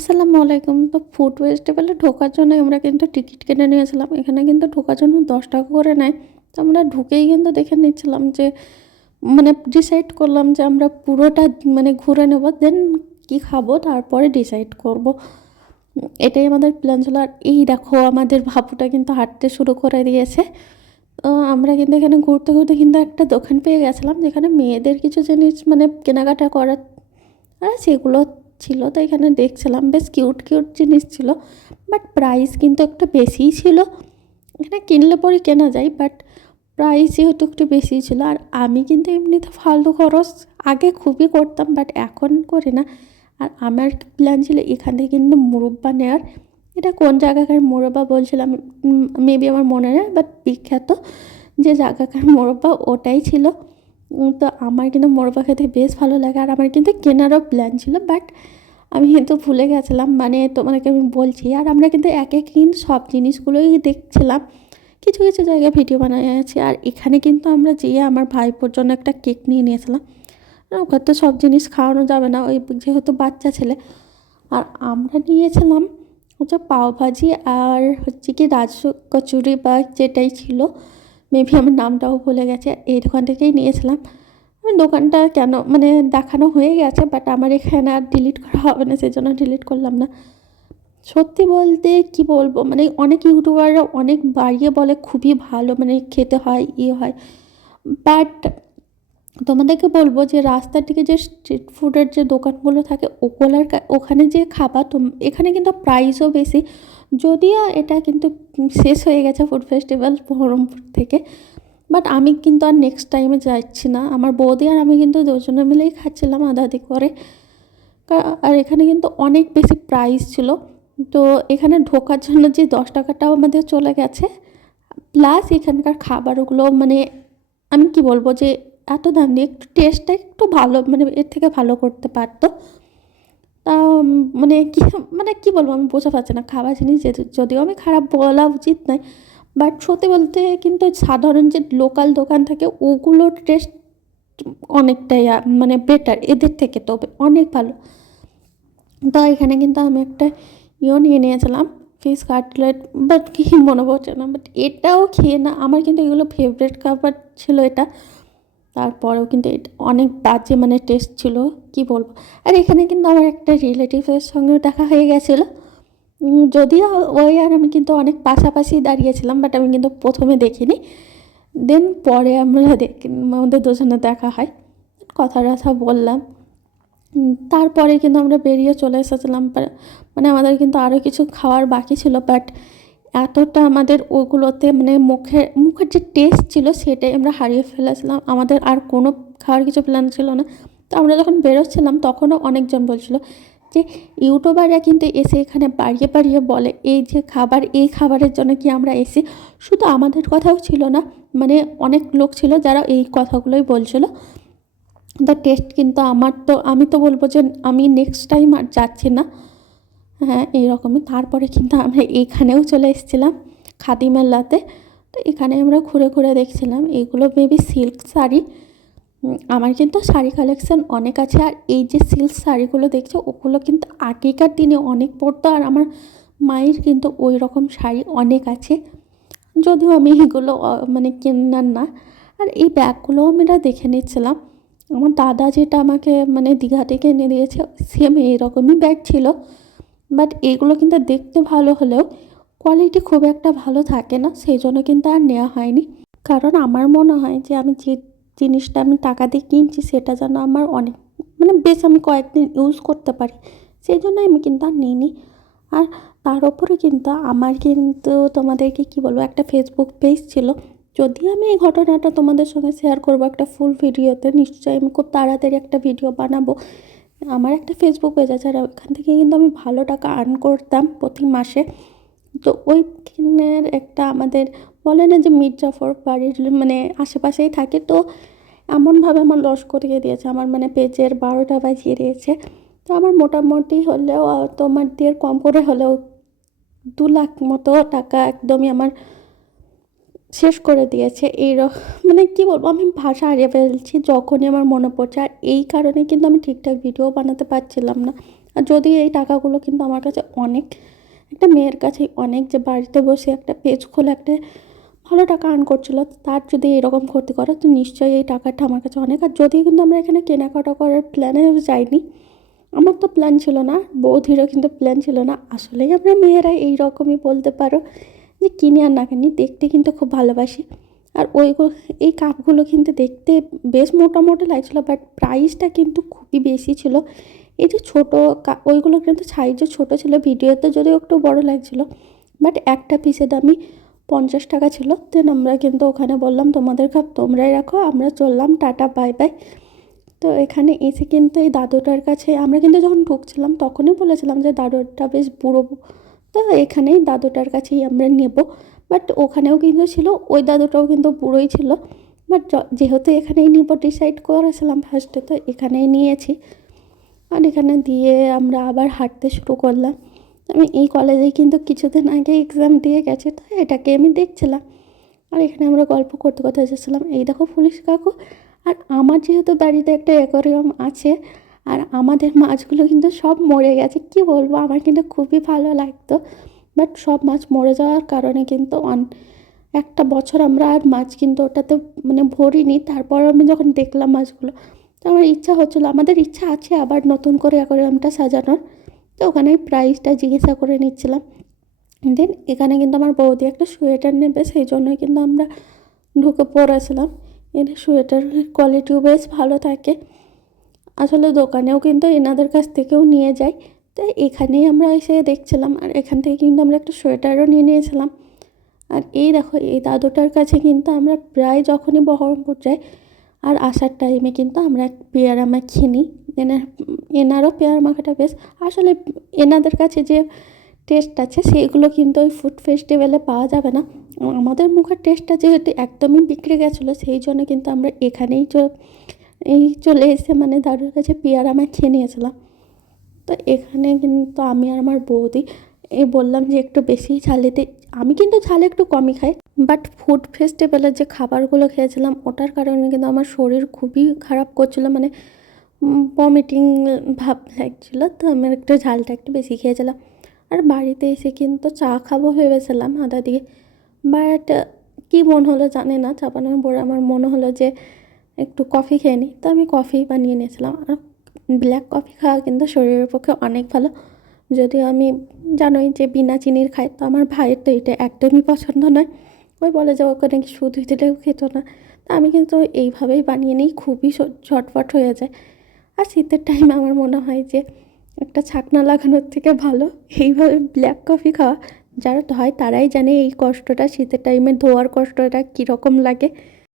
আসসালামু আলাইকুম। তো ফুড ফেস্টিভ্যালে ঢোকার জন্য আমরা কিন্তু টিকিট কেটে নিয়েছিলাম। এখানে কিন্তু ঢোকার জন্য ৳১০ করে নেয়। তো আমরা ঢুকেই কিন্তু দেখে নিচ্ছিলাম যে মানে ডিসাইড করলাম যে আমরা পুরোটা মানে ঘুরে নেব। দেন কী খাবো তারপরে ডিসাইড করব। এটাই আমাদের প্ল্যান ছিল। আর এই দেখো আমাদের বাবুটা কিন্তু হাঁটতে শুরু করে দিয়েছে। আমরা কিন্তু এখানে ঘুরতে, ঘুরতে কিন্তু একটা দোকান পেয়ে গেছিলাম যেখানে মেয়েদের কিছু জিনিস মানে কেনাকাটা করার সেগুলো ছিল। তো এখানে দেখছিলাম বেশ কিউট, কিউট জিনিস ছিল। বাট প্রাইস কিন্তু একটু বেশিই ছিল। এখানে কিনলে পরে কেনা যায় বাট প্রাইস যেহেতু একটু বেশিই ছিল। আর আমি কিন্তু এমনিতে ফালতু খরচ আগে খুবই করতাম বাট এখন করি না। আর আমার প্ল্যান ছিল এখান থেকে কিন্তু মুরব্বা নেওয়ার। এটা কোন জায়গাকার মোরব্বা বলছিলাম মেবি আমার মনে নেই বাট বিখ্যাত যে জায়গাকার মোরব্বা ওটাই ছিল। তো আমার কিন্তু মোরব্বা খেতে বেশ ভালো লাগে। আর আমার কিন্তু কেনারও প্ল্যান ছিল বাট আমি কিন্তু ভুলে গেছিলাম মানে তোমাদেরকে আমি বলছি। আর আমরা কিন্তু এক এক দিন সব জিনিসগুলোই দেখছিলাম, কিছু কিছু জায়গায় ভিডিও বানিয়েছি। আর এখানে কিন্তু আমরা যেয়ে আমার ভাইপোর জন্য একটা কেক নিয়ে নিয়েছিলাম। ওখানে তো সব জিনিস খাওয়ানো যাবে না ওই যেহেতু বাচ্চা ছেলে। আর আমরা নিয়েছিলাম হচ্ছে পাওভাজি আর হচ্ছে কি রাজ কচুরি বা যেটাই ছিল, মেবি আমার নামটাও ভুলে গেছে। এই দোকান থেকেই নিয়েছিলাম। দোকানটা কেন মানে দেখানো হয়ে গেছে বাট আমার এখানে আর ডিলিট করা হবে না, সেজন্য ডিলিট করলাম না। সত্যি বলতে কি বলবো মানে অনেক ইউটিউবাররা অনেক বাড়িয়ে বলে খুবই ভালো মানে খেতে হয় হয়। বাট তোমাদেরকে বলবো যে রাস্তার দিকে যে স্ট্রিট ফুডের যে দোকানগুলো থাকে ওগুলোর ওখানে যে খাবার এখানে কিন্তু প্রাইসও বেশি। যদিও এটা কিন্তু শেষ হয়ে গেছে ফুড ফেস্টিভ্যাল বহরমপুর থেকে। বাট আমি কিন্তু আর নেক্সট টাইমে যাচ্ছি না। আমার বৌদি আর আমি কিন্তু দুজনে মিলেই খাচ্ছিলাম আধা আধি করে। আর এখানে কিন্তু অনেক বেশি প্রাইস ছিল। তো এখানে ঢোকার জন্য যে ৳10টাও আমাদের চলে গেছে। প্লাস এখানকার খাবারগুলো মানে আমি কি বলবো যে এত দাম দিয়ে একটু টেস্টটা একটু ভালো মানে এর থেকে ভালো করতে পারতো। তা মানে কি বলবো আমি বোঝা পাচ্ছি না। খাবার জিনিস যদিও আমি খারাপ বলা উচিত নয় বাট সত্যি বলতে কিন্তু সাধারণ যে লোকাল দোকান থাকে ওগুলোর টেস্ট অনেকটাই মানে বেটার এদের থেকে, তবে অনেক ভালো। তো এখানে কিন্তু আমি একটা নিয়ে নিয়েছিলাম ফিশ কাটলেট। বাট কি মনে পড়ছে না বাট এটাও খেয়ে না আমার কিন্তু এগুলো ফেভারিট খাবার ছিল এটা। তারপরেও কিন্তু এটা অনেক বাজে মানে টেস্ট ছিল, কি বলবো। আর এখানে কিন্তু আমার একটা রিলেটিভসের সঙ্গেও দেখা হয়ে গেছিলো। যদিও ওই আর আমি কিন্তু অনেক পাশাপাশি দাঁড়িয়েছিলাম বাট আমি কিন্তু প্রথমে দেখিনি। দেন পরে আমরা আমাদের দুজনে দেখা হয়, কথা টথা বললাম। তারপরে কিন্তু আমরা বেরিয়ে চলে এসেছিলাম। মানে আমাদের কিন্তু আরও কিছু খাওয়ার বাকি ছিল বাট এতটা আমাদের ওগুলোতে মানে মুখের যে টেস্ট ছিল সেটাই আমরা হারিয়ে ফেলেছিলাম। আমাদের আর কোনো খাওয়ার কিছু প্ল্যান ছিল না। তো আমরা যখন বেরোচ্ছিলাম তখনও অনেকজন বলছিল যে ইউটিউবাররা কিন্তু এসে এখানে বাড়িয়ে বাড়িয়ে বলে এই যে খাবার, এই খাবারের জন্য কি আমরা এসি। শুধু আমাদের কথাও ছিল না, মানে অনেক লোক ছিল যারা এই কথাগুলোই বলছিল। দ্য টেস্ট কিন্তু আমি তো বলবো যে আমি নেক্সট টাইম আর যাচ্ছি না। হ্যাঁ এইরকমই। তারপরে কিন্তু আমরা এইখানেও চলে এসেছিলাম খাদি মেলাতে। তো এখানে আমরা ঘুরে ঘুরে দেখছিলাম এগুলো মেবি সিল্ক শাড়ি। আমার কিন্তু শাড়ি কালেকশান অনেক আছে। আর এই যে সিল্ক শাড়িগুলো দেখছো ওগুলো কিন্তু আগেকার দিনে অনেক পরতো। আর আমার মায়ের কিন্তু ওই রকম শাড়ি অনেক আছে, যদিও আমি এগুলো মানে কেনার না। আর এই ব্যাগগুলোও আমরা দেখে নিচ্ছিলাম। আমার দাদা যেটা আমাকে মানে দীঘা থেকে এনে দিয়েছে সেম এইরকমই ব্যাগ ছিল। বাট এগুলো কিন্তু দেখতে ভালো হলেও কোয়ালিটি খুব একটা ভালো থাকে না, সেই জন্য কিন্তু আর নেওয়া হয়নি। কারণ আমার মনে হয় যে আমি যে জিনিসটা আমি টাকা দিয়ে কিনছি সেটা যেন আমার অনেক মানে বেশ আমি কয়েকদিন ইউজ করতে পারি, সেই জন্য আমি কিন্তু আর নিইনি। আর তার উপরে কিন্তু আমার কিন্তু তোমাদেরকে কি বলবো একটা ফেসবুক পেজ ছিল। যদি আমি এই ঘটনাটা তোমাদের সঙ্গে শেয়ার করবো একটা ফুল ভিডিওতে, নিশ্চয়ই আমি খুব তাড়াতাড়ি একটা ভিডিও বানাবো। আমার একটা ফেসবুক পেজ আছে আর ওখান থেকে কিন্তু আমি ভালো টাকা আর্ন করতাম প্রতি মাসে। তো ওইখানের একটা আমাদের বলে না যে মির্জাফর বাড়ির মানে আশেপাশেই থাকে। তো এমনভাবে আমার লস করিয়ে দিয়েছে, আমার মানে পেজের 12টা বাজিয়ে দিয়েছে। তো আমার মোটামুটি হলেও তোমার দিয়ে কম করে হলেও 2 লাখ মতো টাকা একদমই আমার শেষ করে দিয়েছে। মানে কি বলবো আমি ভাষা হারিয়ে ফেলছি যখনই আমার মনে পড়ছে। আর এই কারণে কিন্তু আমি ঠিকঠাক ভিডিও বানাতে পারছিলাম না। আর আর যদি এই টাকাগুলো কিন্তু আমার কাছে অনেক, একটা মেয়ের কাছে অনেক, যে বাড়িতে বসে একটা পেজ খুলে একটা ভালো টাকা আর্ন করছিল, তার যদি এরকম ক্ষতি করে তো নিশ্চয়ই এই টাকাটা আমার কাছে অনেক। আর যদি কিন্তু আমরা এখানে কেনাকাটা করার প্ল্যানে যাইনি, আমার তো প্ল্যান ছিল না, বৌদিরও কিন্তু প্ল্যান ছিল না, আসলেই আমরা মেয়েরা এইরকমই বলতে পারো, যে কিনে আর না কিনি দেখতে কিন্তু খুব ভালোবাসি। আর এই কাপগুলো কিন্তু দেখতে বেশ মোটামুটি লাগছিল, বাট প্রাইসটা কিন্তু খুবই বেশি ছিল। এই যে ছোটো ওইগুলো কিন্তু সাইজও ছোটো ছিল, ভিডিওতে যদিও একটু বড় লাগছিল, বাট একটা পিসের দামই 50 টাকা ছিল। দেন আমরা কিন্তু ওখানে বললাম তোমাদের কাপ তোমরাই রাখো, আমরা চললাম, টাটা বাই বাই। তো এখানে এসে কিন্তু এই দাদুটার কাছে আমরা কিন্তু যখন ঢুকছিলাম তখনই বলেছিলাম যে দাদুটা বেশ বুড়ো, তো এখানেই দাদুটার কাছেই আমরা নেব। বাট ওখানেও কিন্তু ছিল, ওই দাদুটাও কিন্তু বুড়োই ছিল, বাট যেহেতু এখানেই নিব ডিসাইড করেছিলাম ফার্স্টে, তো এখানেই নিয়েছি। আর এখানে দিয়ে আমরা আবার হাঁটতে শুরু করলাম। আমি এই কলেজেই কিন্তু কিছুদিন আগে এক্সাম দিয়ে গেছে, তো এটাকে আমি দেখছিলাম। আর এখানে আমরা গল্প করতে করতে এসেছিলাম। এই দেখো পুলিশ কাকু। আর আমার যেহেতু বাড়িতে একটা অ্যাকোয়ারিয়াম আছে, আর আমাদের মাছগুলো কিন্তু সব মরে গেছে, কি বলবো, আমার কিন্তু খুবই ভালো লাগতো। বাট সব মাছ মরে যাওয়ার কারণে কিন্তু একটা বছর আমরা আর মাছ কিন্তু ওটাতে মানে ভরিনি। তারপর আমি যখন দেখলাম মাছগুলো, তো আমার ইচ্ছা হচ্ছিলো, আমাদের ইচ্ছা আছে আবার নতুন করে অ্যাকোয়ারিয়ামটা সাজানোর। তো ওখানে প্রাইসটা জিজ্ঞাসা করে নিচ্ছিলাম। দেন এখানে কিন্তু আমার বৌদি একটা সোয়েটার নেবে, সেই জন্যই কিন্তু আমরা ঢুকে পড়েছিলাম। এদের সোয়েটারের কোয়ালিটিও বেশ ভালো থাকে, আসলে দোকানেও কিন্তু এনাদের কাছ থেকেও নিয়ে যাই। তো এখানেই আমরা এসে দেখছিলাম, আর এখান থেকে কিন্তু আমরা একটা সোয়েটারও নিয়ে নিয়েছিলাম। আর এই দেখো এই দাদুটার কাছে কিন্তু আমরা প্রায় যখনই বহরমপুর যাই আর আসার টাইমে কিন্তু আমরা পেয়ারা মাখিয়ে নিই। এনারও পেয়ারা মাখাটা বেশ, আসলে এনাদের কাছে যে টেস্ট আছে সেইগুলো কিন্তু ওই ফুড ফেস্টিভ্যালে পাওয়া যাবে না। আমাদের মুখের টেস্টটা যেহেতু একদমই বিগড়ে গেছিলো, সেই জন্য কিন্তু আমরা এখানেই চলে এসে মানে দাদুর কাছে পেয়ারা মাখিয়ে নিয়েছিলাম। তো এখানে কিন্তু আমি আর আমার বৌদি বললাম যে একটু বেশি ঝাল দিতে। আমি কিন্তু ঝাল একটু কমই খাই, বাট ফুড ফেস্টিভ্যালের যে খাবারগুলো খেয়েছিলাম ওটার কারণে কিন্তু আমার শরীর খুবই খারাপ করছিলো, মানে ভমিটিং ভাব লাগছিলো, তো আমার একটু ঝালটা একটু বেশি খেয়েছিলাম। আর বাড়িতে এসে কিন্তু চা খাবো ভেবেছিলাম আদা দিয়ে, বাট কী মন হলো জানি না, চাপানোর পরে আমার মনে হলো যে একটু কফি খেয়ে নিই, তো আমি কফি বানিয়ে নিয়েছিলাম। আর ব্ল্যাক কফি খাওয়া কিন্তু শরীরের পক্ষে অনেক ভালো, যদিও আমি জানোই যে বিনা চিনির খাই, তো আমার ভাইয়ের তো এটা একদমই পছন্দ নয়, ওই বলে যে ওকে নাকি শুধু দিলেও খেত না। তা আমি কিন্তু এইভাবেই বানিয়ে নিই, খুবই ঝটপট হয়ে যায়। আর শীতের টাইমে আমার মনে হয় যে একটা ছাকনা লাগানোর থেকে ভালো এইভাবে ব্ল্যাক কফি খাওয়া। যারা হয় তারাই জানে এই কষ্টটা, শীতের টাইমে ধোয়ার কষ্টটা কীরকম লাগে।